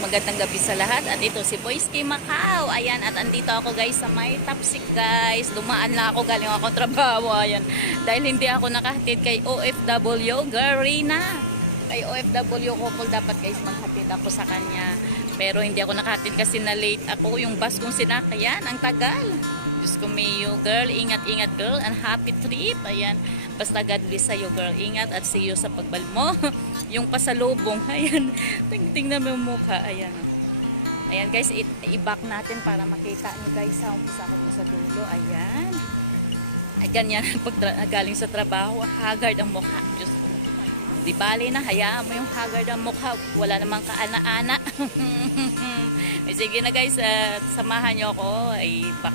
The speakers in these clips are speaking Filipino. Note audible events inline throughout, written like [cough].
Magandang gabi sa lahat. At ito si Boyski Macau. Ayan, at andito ako guys sa may Tapsik guys. Dumaan lang ako, galing ako trabaho. Ayan. Dahil hindi ako nakahatid kay OFW, girl Rina. Kay OFW couple dapat guys maghatid ako sa kanya. Pero hindi ako nakahatid kasi na late ako. Yung bus kong sinakyan, ang tagal. Diyos ko mayo, girl. Ingat-ingat girl. And happy trip. Ayan. Basta God bless sa'yo, girl. Ingat at see you sa pagbal mo. [laughs] yung pasalubong. Ayan. Ting- Tingnan mo mukha. Ayan. Ayan guys, i-back natin para makita nyo guys sa umpisa ko sa dulo. Ayan. Ay, ganyan. [laughs] Pag galing sa trabaho, haggard ang mukha. Diyos ko. Di bali na, hayaan mo yung haggard ang mukha. Wala namang kaana-ana. [laughs] Sige na guys, at samahan nyo ako. Ay, back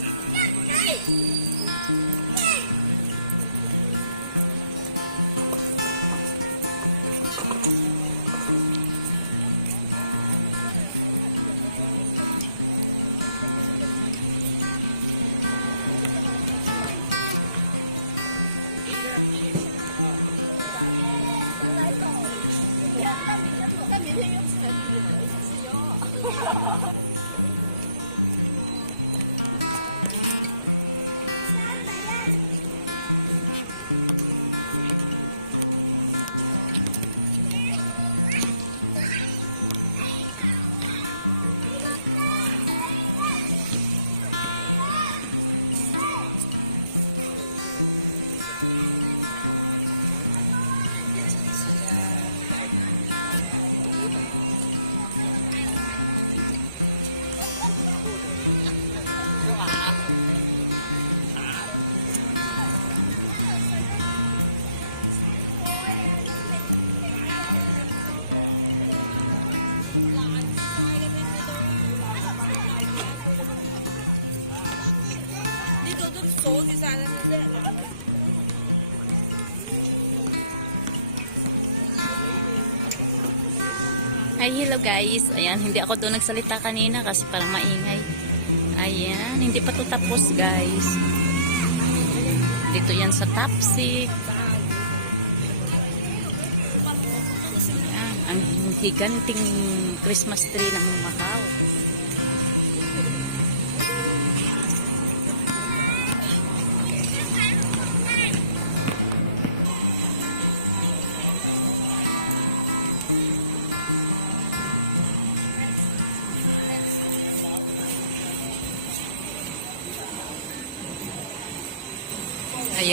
Hi, hello guys. Ayan, hindi ako doon nagsalita kanina kasi parang maingay. Ayan, hindi pa to tapos guys. Dito yan sa Tapsik. Ayan, ang higanting Christmas tree ng Macau.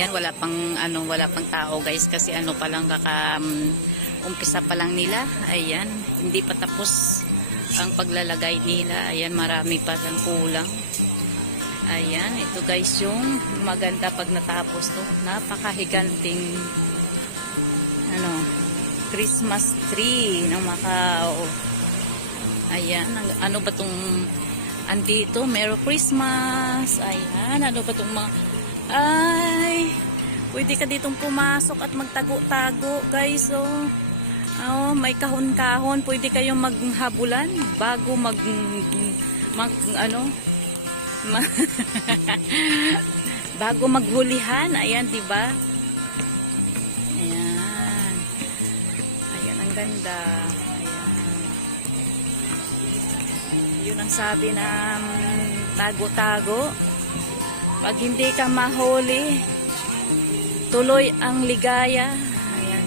Ayan, wala pang ano, wala pang tao guys kasi ano pa lang kaka um, umpisa pa lang nila. Ayan, hindi pa tapos ang paglalagay nila. Ayan, marami pa lang kulang. Ayan, ito guys yung maganda pag natapos to. Napakahiganting ano, Christmas tree ng Macau. Ayan, ano ba tong andito? Merry Christmas. Ayan, ano ba tong mga ay, pwede ka ditong pumasok at magtago-tago, guys. Oh. Oh, may kahon-kahon. Pwede kayong maghabulan bago mag mag ano ma- [laughs] bago maghulihan. Ayan, 'di ba? Ayan. Ayan ang ganda. Ayan. Yun ang sabi ng tago-tago. Pag hindi ka mahuli, tuloy ang ligaya. Ayan.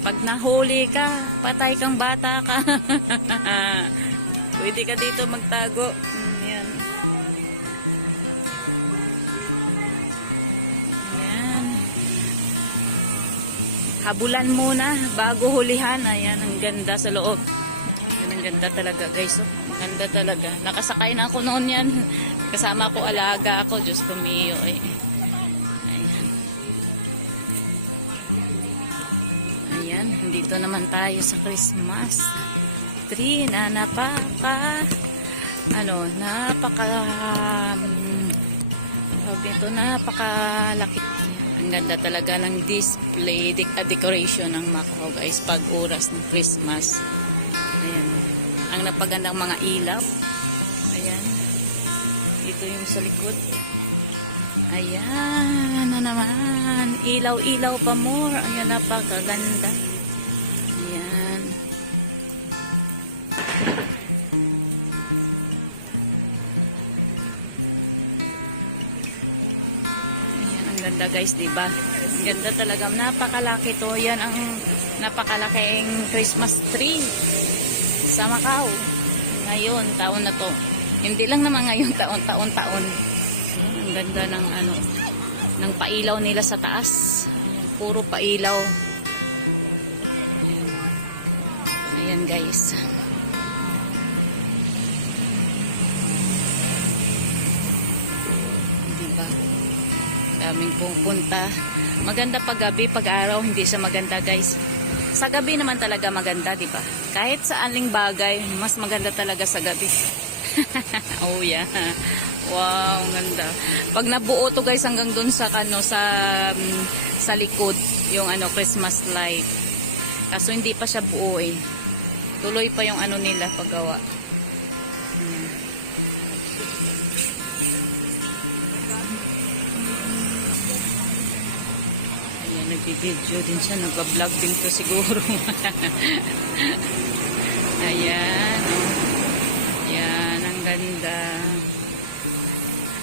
Pag nahuli ka, patay kang bata ka. [laughs] Pwede ka dito magtago. Mm, yan. Ayan. Habulan muna bago hulihan. Ayan, ang ganda sa loob. Yan ang ganda talaga guys. Oh. Ang ganda talaga. Nakasakay na ako noon yan. Kasama ko alaga ako. Diyos ko miyo. Eh. Ayan. Ayan. Dito naman tayo sa Christmas tree na napaka ano, napaka um, nito, napakalaki. Ang ganda talaga ng display, de- ah, decoration ng Macau guys pag oras ng Christmas. Ayan. Ang napagandang mga ilaw. Ayan. Dito yung sa likod. Ayan na naman. Ilaw-ilaw pa more. Ayan, napakaganda. Ayan. Ayan, ang ganda guys, di ba? Ang ganda talaga. Napakalaki to. Yan ang napakalaking Christmas tree sa Macau. Ngayon, taon na to. Hindi lang naman ngayon, taon, taon, taon. Ayan, ang ganda ng ano, ng pailaw nila sa taas. Ayan, puro pailaw. Ayan, Ayan guys. Diba? Daming pupunta. Maganda pag gabi, pag araw, hindi siya maganda guys. Sa gabi naman talaga maganda, di ba? Kahit sa aling bagay, mas maganda talaga sa gabi. [laughs] oh yeah. Wow, ganda. Pag nabuo to guys hanggang dun sa ano sa um, sa likod, yung ano Christmas light. Kaso hindi pa siya buo eh. Tuloy pa yung ano nila paggawa. Ayan. Ayan, nagbibideo din siya. Nagpa-vlog din to siguro. [laughs] Ayan, ang ganda.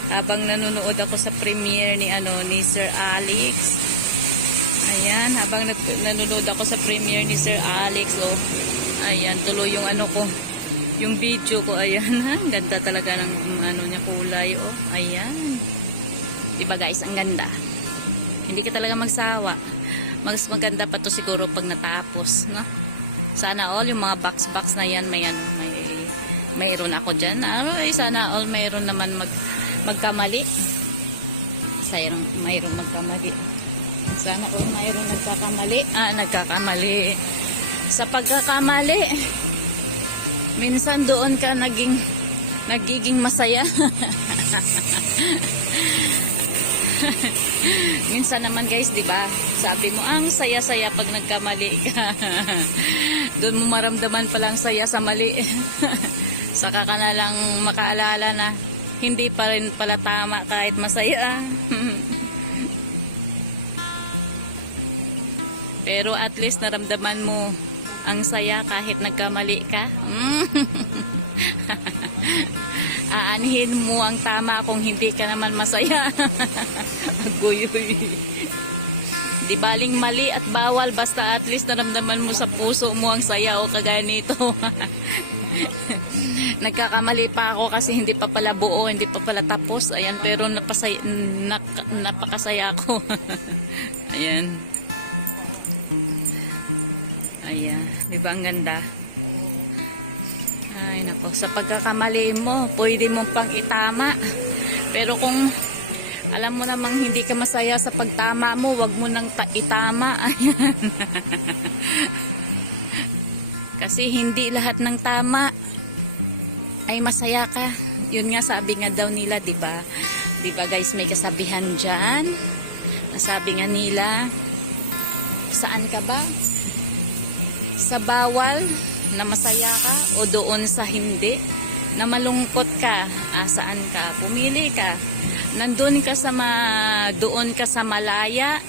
Habang nanonood ako sa premiere ni ano ni Sir Alex. Ayan, habang nanonood ako sa premiere ni Sir Alex, oh. Ayan, tuloy yung ano ko. Yung video ko, ayan, [laughs] ha? Ganda talaga ng ano niya kulay, oh. Ayan. Diba guys, ang ganda. Hindi ka talaga magsawa. Mas maganda pa to siguro pag natapos, no? Sana all yung mga box-box na yan, may ano, may mayroon ako diyan. Ay, sana all mayroon naman mag magkamali. Sayang mayroon magkamali. Sana all mayroon nagkakamali. Ah, nagkakamali. Sa pagkakamali, minsan doon ka naging nagiging masaya. [laughs] Minsan naman guys, 'di ba? Sabi mo, ang saya-saya pag nagkamali ka. [laughs] Doon mo maramdaman palang saya sa mali. [laughs] Saka ka na lang makaalala na hindi pa rin pala tama kahit masaya. Pero at least naramdaman mo ang saya kahit nagkamali ka. [laughs] Aanhin mo ang tama kung hindi ka naman masaya. [laughs] Aguyoy. Di baling mali at bawal basta at least naramdaman mo sa puso mo ang saya o kagaya nito. [laughs] Nagkakamali pa ako kasi hindi pa pala buo, hindi pa pala tapos. Ayan, pero napasay, nak, napakasaya ako. [laughs] Ayan. Ayan, di ba ang ganda? Ay, nako. Sa pagkakamali mo, pwede mong pang itama. Pero kung alam mo namang hindi ka masaya sa pagtama mo, wag mo nang ta- itama. [laughs] Ayan. Kasi hindi lahat ng tama ay masaya ka. Yun nga sabi nga daw nila, 'di ba? 'Di ba guys, may kasabihan diyan. Nasabi nga nila, saan ka ba? Sa bawal na masaya ka o doon sa hindi na malungkot ka, asaan ka? Pumili ka. Nandun ka sa ma, doon ka sa malaya.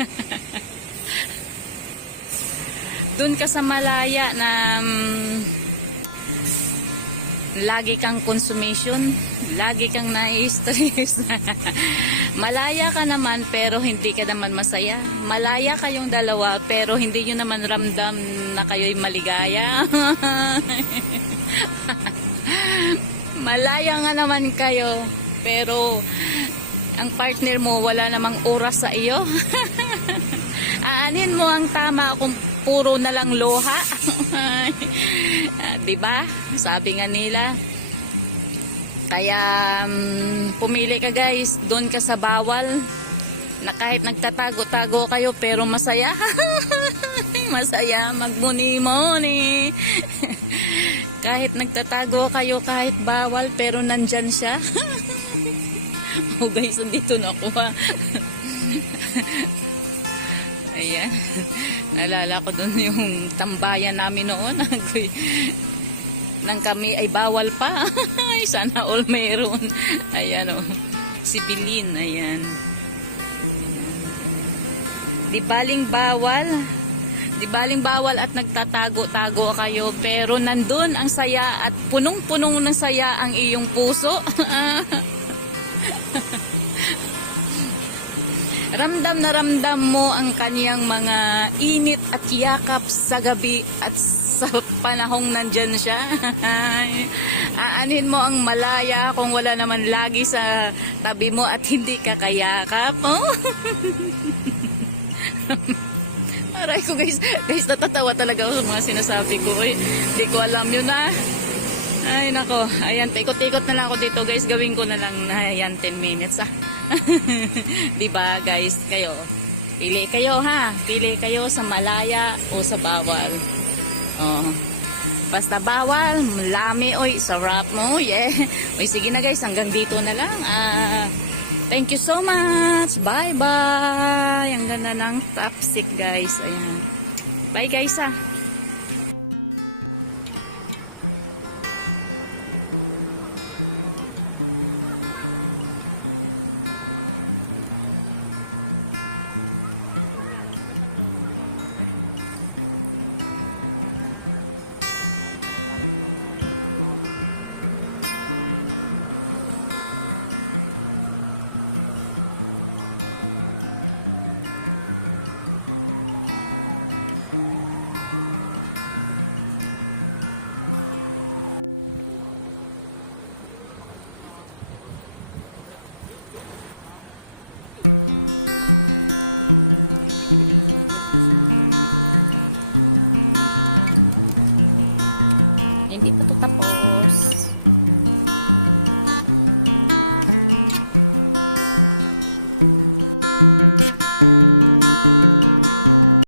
[laughs] doon ka sa malaya na mm, lagi kang consumption, lagi kang nai-stress. [laughs] Malaya ka naman pero hindi ka naman masaya. Malaya kayong dalawa pero hindi nyo naman ramdam na kayo'y maligaya. [laughs] Malaya nga naman kayo pero ang partner mo wala namang oras sa iyo. [laughs] Aanin mo ang tama kung puro na lang loha. [laughs] Ah, 'Di ba? Sabi nga nila. Kaya um, pumili ka guys, doon ka sa bawal. Na kahit nagtatago-tago kayo pero masaya. [laughs] masaya magmuni-muni. [laughs] kahit nagtatago kayo kahit bawal pero nandyan siya. oh guys, andito na ako ha. Ayan. [laughs] Naalala ko doon yung tambayan namin noon. [laughs] Nang kami ay bawal pa. [laughs] Ay, sana all meron. Ayan o. Si Bilin, ayan. Di baling bawal. Di baling bawal at nagtatago-tago kayo pero nandun ang saya at punong-punong ng saya ang iyong puso. Ramdam na ramdam mo ang kaniyang mga init at yakap sa gabi at sa [laughs] panahong nandyan siya. [laughs] Aanin mo ang malaya kung wala naman lagi sa tabi mo at hindi ka kayakap. Oh? [laughs] Aray ko guys, guys natatawa talaga ako sa mga sinasabi ko. Uy, Hindi ko alam yun na. Ay nako, ayan, tikot-tikot na lang ako dito guys. Gawin ko na lang ayan 10 minutes ah. [laughs] 'Di ba guys, kayo. Pili kayo ha. Pili kayo sa malaya o sa bawal. Oh. Basta bawal, lami, oy, sarap mo, yeah. [laughs] Oy, sige na guys, hanggang dito na lang. Ah, thank you so much. Bye-bye. Ang ganda ng topstick, guys. Ayan. Bye, guys, ah. Hindi pa to tapos.